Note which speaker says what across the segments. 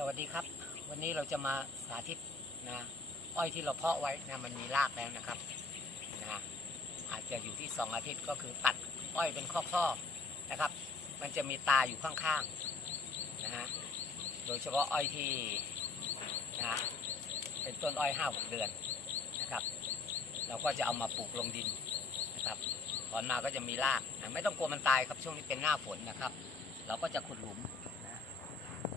Speaker 1: สวัสดีครับ วันนี้เราจะมาสาธิตนะอ้อยที่เราเพาะไว้นะมันมีรากแล้วนะครับนะอาจจะอยู่ที่สองอาทิตย์ก็คือตัดอ้อยเป็นข้อๆนะครับ มันจะมีตาอยู่ข้างๆนะฮะโดยเฉพาะอ้อยที่นะเป็นต้นอ้อยห้าหกเดือนนะครับ เราก็จะเอามาปลูกลงดินนะครับตอนมาก็จะมีรากนะไม่ต้องกลัวมันตายครับช่วงนี้เป็นหน้าฝนนะครับ เราก็จะขุดหลุม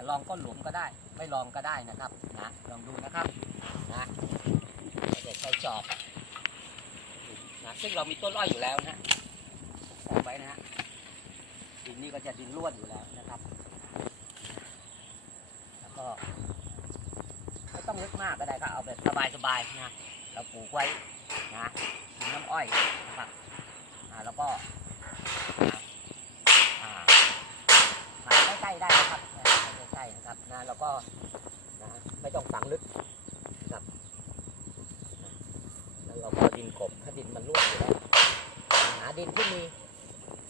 Speaker 1: จะลองก้นหลุมก็ได้ ไม่ลองก็ได้นะครับนะลองดูนะครับนะเราจะใช้จอบนะซึ่งเรามีต้นอ้อยอยู่แล้วนะใส่ไว้นะฮะดินนี่ก็จะดินร่วนอยู่แล้วนะครับ แล้วก็ไม่ต้องลึกมากก็ได้ครับเอาแบบสบายๆนะเราปลูกไว้นะกินน้ำอ้อยนะครับอ่าแล้วก็นะอ่า หาใกล้ๆได้นะครับหาใกล้ๆ นะครับนะแล้วก็นะไม่ต้องฝังลึกนะครับแล้วเราก็ดินกบถ้าดินมันร่วนอยู่แล้วหาดินที่มี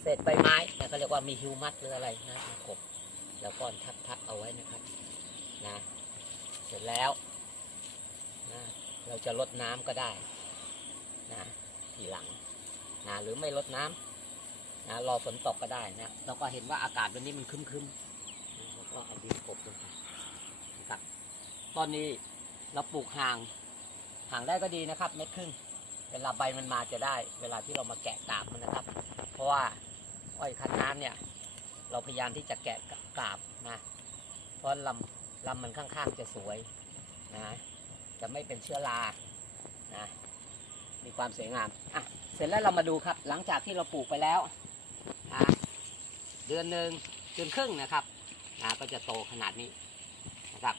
Speaker 1: เศษใบไม้นะเขาเรียกว่ามีฮิวมัสหรืออะไรนะกบแล้วก็ทับๆเอาไว้นะครับนะเสร็จแล้วนะเราจะลดน้ำก็ได้นะทีหลังนะหรือไม่ลดน้ำนะรอฝนตกก็ได้นะเราก็เห็นว่าอากาศวันนี้มันคึ้มๆนะแล้ว ก็เอาดินกบลงไปนะครับตอนนี้เราปลูกห่าง ห่างได้ก็ดีนะครับ เม็ดครึ่งเวลาใบมันมาจะได้ เวลาที่เรามาแกะกาบมันนะครับ เพราะว่าอ้อยคันน้ำเนี่ย เราพยายามที่จะแกะกาบนะ เพราะลำลำมันข้างๆจะสวยนะ จะไม่เป็นเชื้อรานะ มีความสวยงาม อะ เสร็จแล้วเรามาดูครับ หลังจากที่เราปลูกไปแล้วนะเดือนหนึ่งเดือนครึ่งนะครับ นะก็จะโตขนาดนี้นะครับ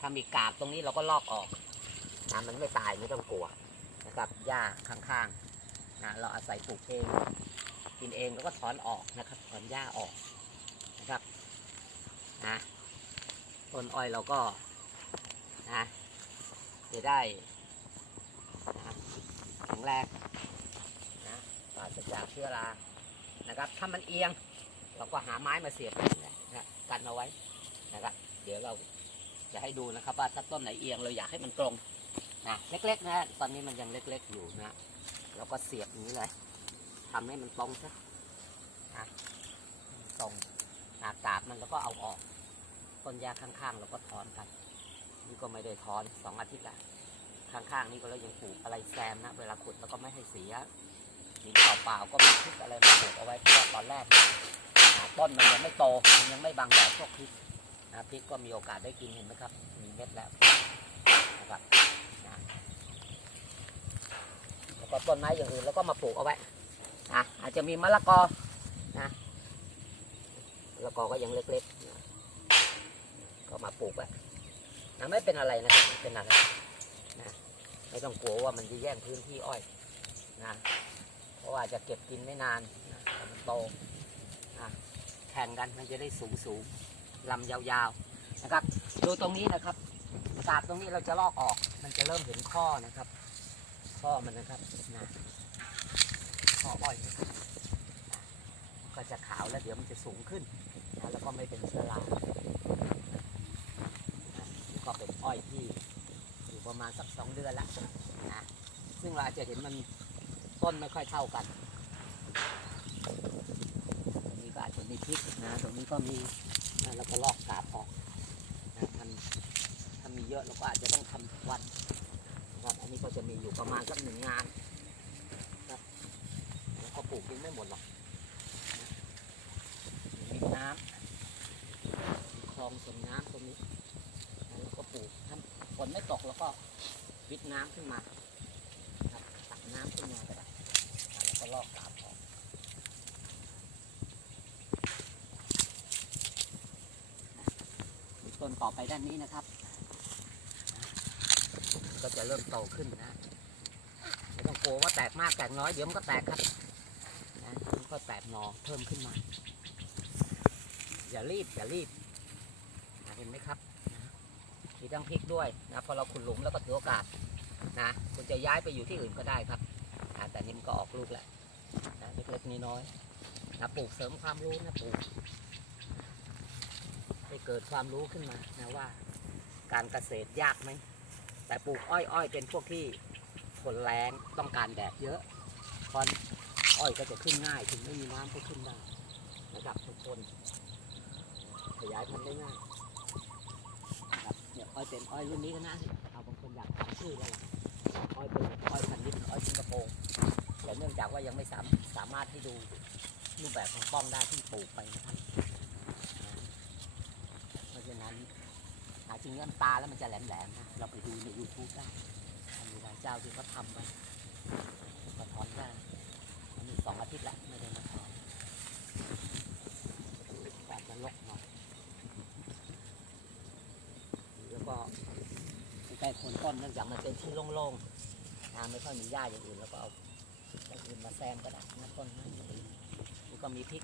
Speaker 1: ถ้ามีกาบตรงนี้เราก็ลอกออกนะมันไม่ตายไม่ต้องกลัวนะครับหญ้าข้างๆนะเราอาศัยปลูกเองกินเองแล้วก็ถอนออกนะครับ ถอนหญ้าออกนะครับนะต้นอ้อยเราก็นะจะได้นะแข็งแรงนะปราศจากเชื้อรานะครับถ้ามันเอียง เราก็หาไม้มาเสียบนะกันเอาไว้นะครับ เดี๋ยวเราจะให้ดูนะครับว่าถ้าต้นไหนเอียงเราอยากให้มันตรงนะเล็กๆนะตอนนี้มันยังเล็กๆอยู่นะเราก็เสียบอย่างนี้เลยทำให้มันตรงซะนะตรงหากาบมันแล้วก็เอาออกต้นยาข้างๆเราก็ถอนกัน นี่ก็ไม่ได้ถอนสองอาทิตย์ละข้างๆนี่ก็เรายังปลูกอะไรแซมนะเวลาขุดแล้วก็ไม่ให้เสียมีเปล่าๆก็มีพริกอะไรมาปลูกเอาไว้เพราะตอนแรก ต้นมันยังไม่โตมันยังไม่บังแดดพวกพริกนะพริกก็มีโอกาสได้กินเห็นไหมครับ มีเม็ดแล้วนะครับนะแล้วก็ต้นไม้อย่างอื่นแล้วก็มาปลูกเอาไว้อะอาจจะมีมะละกอนะมะละกอก็ยังเล็กๆนะก็มาปลูกไว้นะไม่เป็นอะไรนะครับไม่เป็นอะไรนะไม่ต้องกลัวว่ามันจะแย่งพื้นที่อ้อยนะเพราะว่าจะเก็บกินไม่นานนะมันโต แข่งกันมันจะได้สูงสูงลำยาวๆนะครับ ดูตรงนี้นะครับกาบตรงนี้เราจะลอกออก มันจะเริ่มเห็นข้อนะครับ ข้อมันนะครับนะข้ออ้อยนะครับนก็จะขาวแล้วเดี๋ยวมันจะสูงขึ้นนะแล้วก็ไม่เป็นเชื้อรานะก็เป็นอ้อยที่อยู่ประมาณสักสองเดือนล้วนะซึ่งเราจะเห็นมันต้นไม่ค่อยเท่ากัน ตรงนี้ก็อาจจะ มีพริกนะตรงนี้ก็มีนะแล้วก็ลอกกาบออกนะมันถ้ามีเยอะเราก็อาจจะต้องทำวันนะครับอันนี้ก็จะมีอยู่ประมาณสักหนึ่งงานครับแล้วก็ปลูกยังไม่หมดหรอกมีน้ำมีคลองส่วนน้ำตรงนี้แล้วก็ปลูกถ้าฝนไม่ตกแล้วก็วิทน้ำขึ้นมาตักน้ำขึ้นมาก็ได้อ่าแล้วก็ลอกกาบออกมีต้ นต่อไปด้านนี้นะครับ ก็จะเริ่มโตขึ้นนะไม่ต้องกลัวว่าแตกมากแตกน้อยเดี๋ยวมันก็แตกครับนะมันก็แตกหนอเพิ่มขึ้นมา อย่ารีบอย่ารีบนะเห็นไหมครับมีทั้งพริกด้วยนะพอเราขุดหลุมแล้วก็ถือโอกาสนะคุณจะย้ายไปอยู่ที่อื่นก็ได้ครับนะแต่นี่มันก็ออกลูกแหล้วนะเล็กๆน้อยๆนะปลูกเสริมความรู้นะปลูก ให้เกิดความรู้ขึ้นมานะว่า การเกษตรยากไหม แต่ปลูกอ้อยอ้อยเป็นพวกที่ทนแรงต้องการแดดเยอะเพราะอ้อยก็จะขึ้นง่าย ถึงไม่มีน้ำก็ขึ้นได้นะครับทุกคน ขยายพันธุ์ได้ง่ายครับเนี่ยอ้อยเป็นอ้อยรุ่นนี้ก็น่าเอาบางคนอยากถามชื่อแล้วอ้อยเป็นอ้อยพันธุ์นี้เป็นอ้อยสิงคโปร์แต่เนื่องจากว่ายังไม่สามารถให้ดูรูปแบบของป้องได้ที่ปลูกไปนะครับเพราะฉะนั้น หาจริงน้ำตาแล้วมันจะแหลมๆนะเราไปดูใน YouTube ได้มีหลายเจ้าที่เขาทำไปก็ถอนได้อันนี้สองอาทิตย์แล้วไม่ได้มาถอนแต่จะลกหน่อยแล้วก็ใกล้คนต้นเนื่องจากมันเป็นที่โล่งๆนะไม่ค่อยมีหญ้าอย่างอื่นแล้วก็เอาอย่างอื่นมาแซมก็ได้นะต้นนั้นก็มีพริก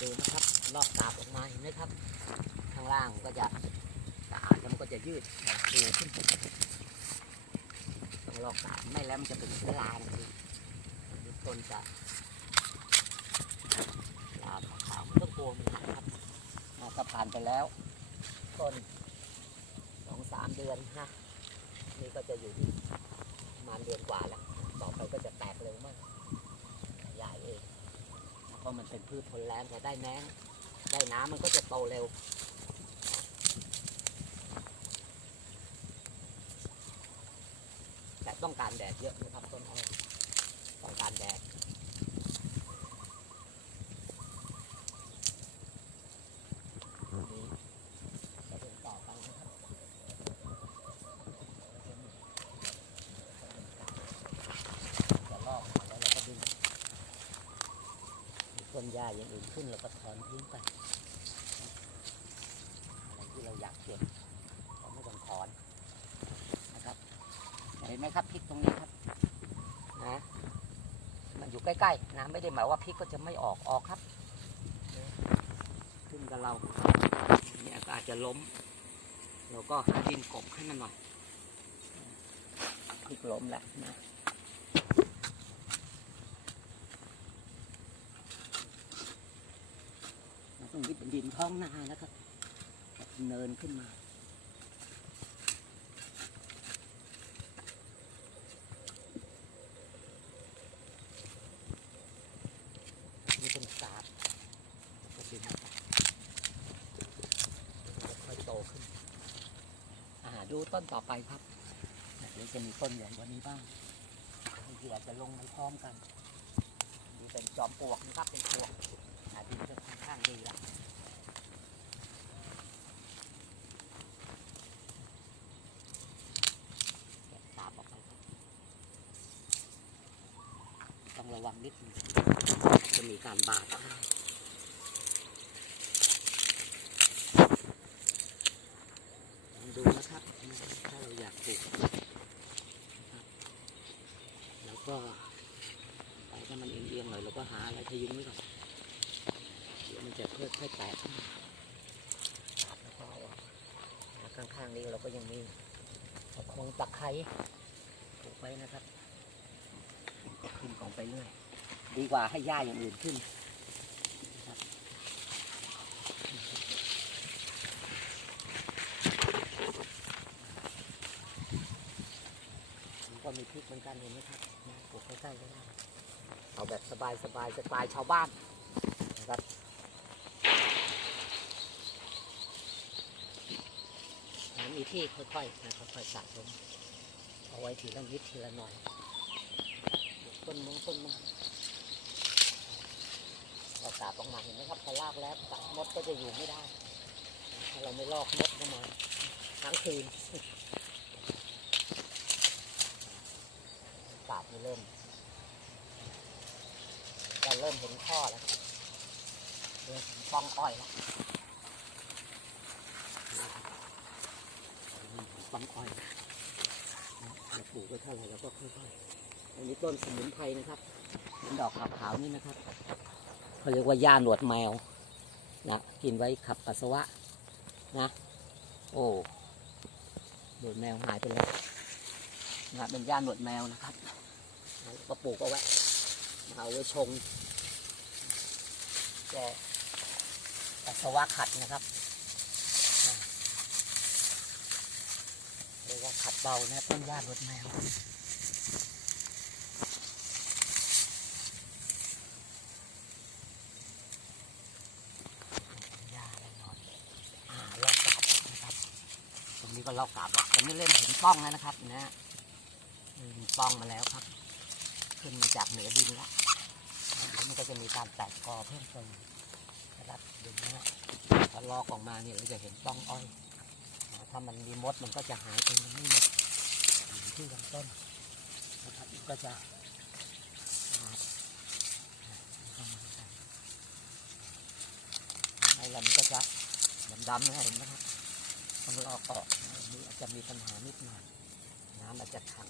Speaker 1: ดูนะครับ ลอกกาบออกมาเห็นไหมครับ ข้างล่างก็จะสะอาดแล้วมันก็จะยืดฟูขึ้นต้องลอกกาบไม่แล้วมันจะเป็นเชื้อรานะพี่ต้นจะลาขาวไม่ต้องกลัวมันนะครับอ่าก็ผ่านไปแล้ว ต้นสองสามเดือนฮะนี่ก็จะอยู่ที่ประมาณเดือนกว่าแล้ว ต่อไปก็จะแตกเร็วมากขยายเองเพราะมันเป็นพืชทนแรงแต่ได้แน้ง ได้น้ำมันก็จะโตเร็ว แต่ต้องการแดดเยอะนะครับต้นอ้อยต้องการแดดนี่จะเป็นต่อไปนะครับจะลอกมาเราก็ดึงต้นหญ้าอย่างอื่นขึ้นเราก็ถอนทิ้งไป อะไรที่เราอยากเก็บเราไม่ต้องถอนนะครับเห็ นไหมครับพริกตรงนี้ครับนะมันอยู่ใกล้ๆนะไม่ได้หมายว่าพริกก็จะไม่ออกออกครับขึ้นกับเราเนี่ยก็อาจจะล้มเราก็หาดินกบให้มันหน่อยพริกล้มแหละนะตรงนี้เป็นดินท้องนานะครับเนินขึ้นมา นี่เป็นกาบเป็นดินอากาศค่อยโตขึ้น อ่า ดูต้นต่อไปครับเดี๋ยวจะมีต้นใหญ่กว่านี้บ้างบางทีอาจจะลงไปพร้อมกันนี่เป็นจอมปลวกนะครับเป็นปลวกอ่าดินจะค่อนข้างดีละตามออกไปต้องระวังนิดนึงจะมีการบาดได้ลองดูนะครับ ถ้าเราอยากปลูกนะครับแล้วก็ไปถ้ามันเอียงๆ หาอะไรพยุงไว้ก่อนเดี๋ยวมันจะค่อยแตกขึ้นมาแล้วก็ข้างๆนี้เราก็ยังมีตะคงตะไคร้ปลูกไว้นะครับขึ้นกองไปเรื่อยดีกว่าให้หญ้าอย่างอื่นขึ้นก็มีพริกเหมือนกันเห็นไหมครับปลูกใกล้ๆก็ได้ เอาแบบสบายสบายสไตล์ชาวบ้านนะครับมีที่ค่อยๆนะค่อยๆสะสมเอาไว้ทีละนิดทีละหน่อยต้นมงต้นมงเรากาบออกมาเห็นไหมครับพอลากแล้วตัดมดก็จะอยู่ไม่ได้ถ้าเราไม่ลอกมดเข้ามาทั้งคืนกาบนี่เริ่ม ริ่มเห็นข้อแล้วเริ่มเห็นป้องอ้อยแล้วเริ่มเห็นป้องอ้อยเราปลูกไว้เท่าไหร่เราก็ค่อยๆอันนี้ต้นสมุนไพรนะครับเป็นดอกขาวๆนี่นะครับเขาเรียกว่าหญ้าหนวดแมวนะกินไว้ขับปัสสาวะนะ โอ้หนวดแมวหายไปแล้วนะเป็นหญ้าหนวดแมวนะครับก็ปลูกเอาไว้เอาไว้ชง แกปัสสาวะขัดนะครับเรียกว่าขัดเบานะต้นหญ้ารถแมวหญ้านลอยเลาะกับนะครับตรงนี้ก็ลอกกลับแตอนนี้เริ่มเห็นป้องแล้วนะครับนะฮะเริ่มมีป้องมาแล้วครับ ขึ้นมาจากเหนือดินแล้ว นก็จะมีการแตกกอเพิ่มเติมนะครับเดี๋ยวนะฮะพอลอกออกมาเนี่ยเราจะเห็นป้องอ้อยนะถ้ามันมีมดมันก็จะหายไปมันไม่หมดอยู่ที่ลำต้นนะครับมันก็จะขาดเข้ามาด้วยกันไอ้ลำก็จะดำๆนะเห็นไหมครับต้องลอกออกนนี้อาจจะมีปัญหานิดหน่อยน้ำอาจจะขัง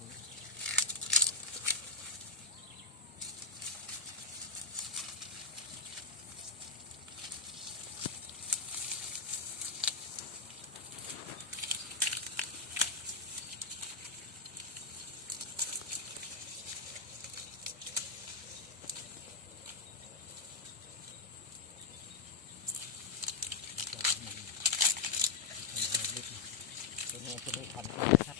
Speaker 1: ตัวนี้ตัวนี้ทำได้นะครับ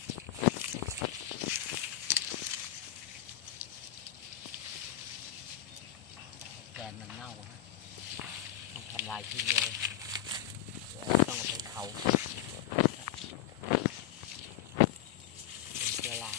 Speaker 1: แก นมันเน่าฮะต้องทำลายทิ้งเลยต้องเอาไปเผาเป็นเชื้อรา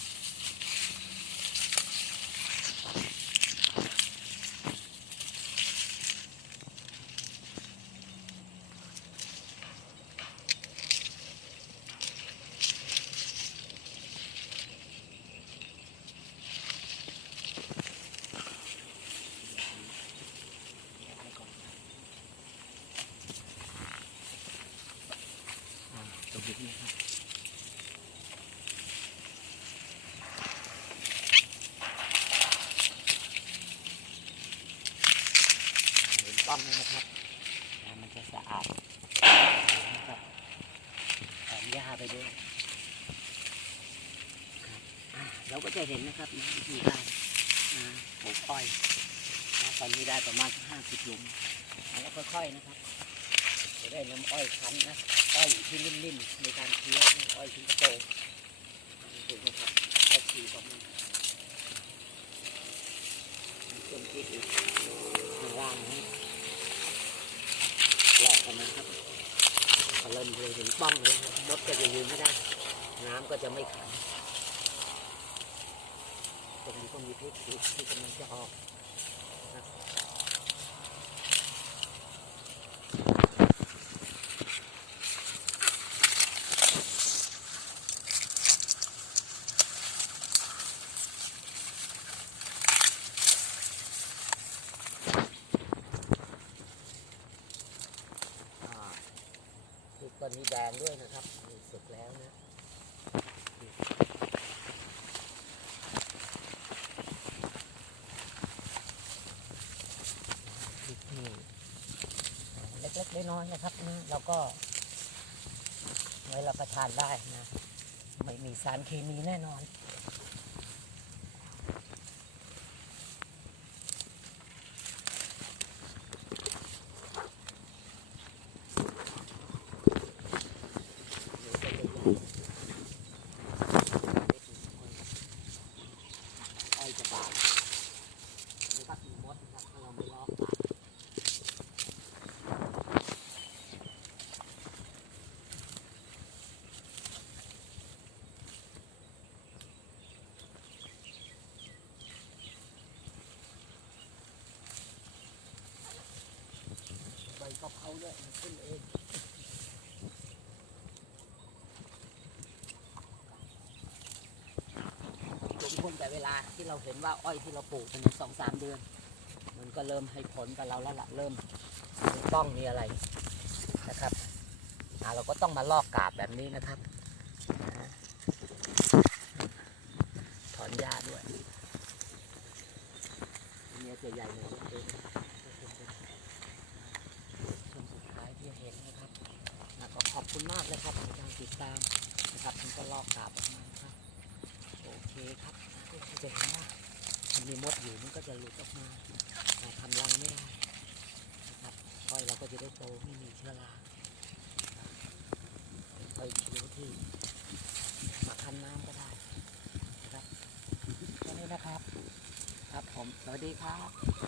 Speaker 1: อ่าตรงนี้นะครับเห็นป้องไหมนะครับอ่ามันจะสะอาดนะครับแถมหญ้าไปด้วยครับอ่า เราก็จะเห็นนะครับวิธีการนะปลูกอ้อยนะตอนนี้ได้ประมาณห้าสิบลุมแล้วค่อยๆนะครับจะได้น้ำอ้อยคั้นนะอ้อยที่นิ่มๆในการเคี้ยวอ้อยสิงคโปร์ดูนะครับก็ขีดออกมาต้นที่อีกข้างล่างนะหลอกออกมาครับพอเริ่มเลยถึงป้องเลยรับมดก็จะยืนไม่ได้ น้ำก็จะไม่ขัง ตรงนี้ก็มีพริกอีกที่กำลังจะออกนะครับอ่าพริกต้นนี้แดงด้วยนะครับสุกแล้วนะพริกนี่เล็กน้อยนะครับนี่เราก็ไว้รับประทานได้นะ ไม่มีสารเคมีแน่นอน อ้อยจะบาดนี่ก็มีมดนะครับถ้าเราไม่ลอกบาด ใบเขาด้วยมันขึ้นเองสมควรแต่เวลาที่เราเห็นว่าอ้อยที่เราปลูกเป็นสองสามเดือน มันก็เริ่มให้ผลกับเราแล้วล่ะเริ่มมีป้องมีอะไรนะครับเราก็ต้องมาลอกกาบแบบนี้นะครับากนะครับใการติดตามนะครับมันก็ลอกกลับออกมาครับโอเคครับก็จะเห็นว่ามันมีมดอยู่มันก็จะหลุดออกมาทำรังไม่ได้นะครับค่อยเราก็จะได้โตไม่มีเชื้อราค่อยคิ้วที่มาคั้นน้ำก็ได้นะครับแค่นี้นะครับ ครับผมสวัสดีครับ